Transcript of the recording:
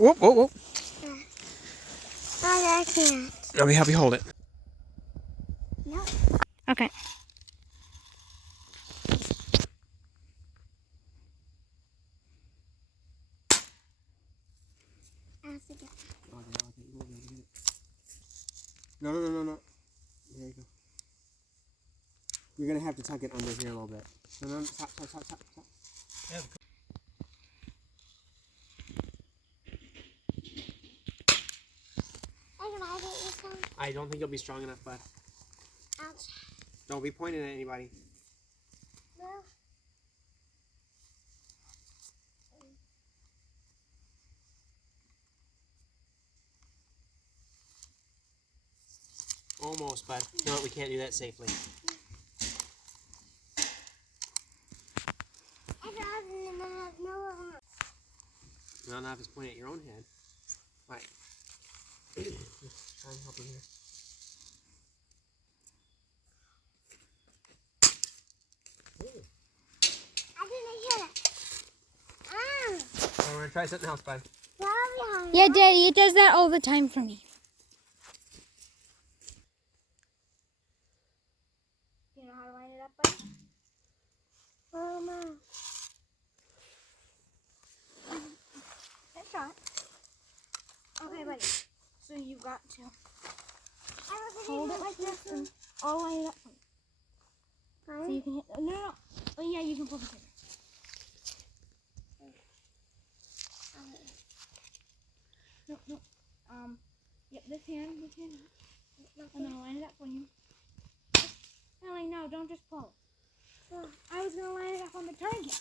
Whoop, whoop, whoop. I can't. Let me help you hold it. No. Okay. No, no, no, no, no. There you go. You're going to have to tuck it under here a little bit. No, no, stop, stop, stop, stop, stop. I don't think you'll be strong enough, bud. Ouch. Don't be pointing at anybody. No. Almost, bud. No, we can't do that safely. Not enough is pointing at your own head. Right. Try and help him here. I didn't hear it. Right, we're going to try something else, bud. Yeah, Daddy, it does that all the time for me. Do you know how to line it up, buddy? Oh, no. Good shot. Okay, buddy. So you got to hold it like this and I'll line it up for you. So you can hit. No, no, no. Oh, yeah, you can pull the trigger. No, no. Yep, this hand. And then I'll line it up for you. Elling, no, don't just pull. I was going to line it up on the target.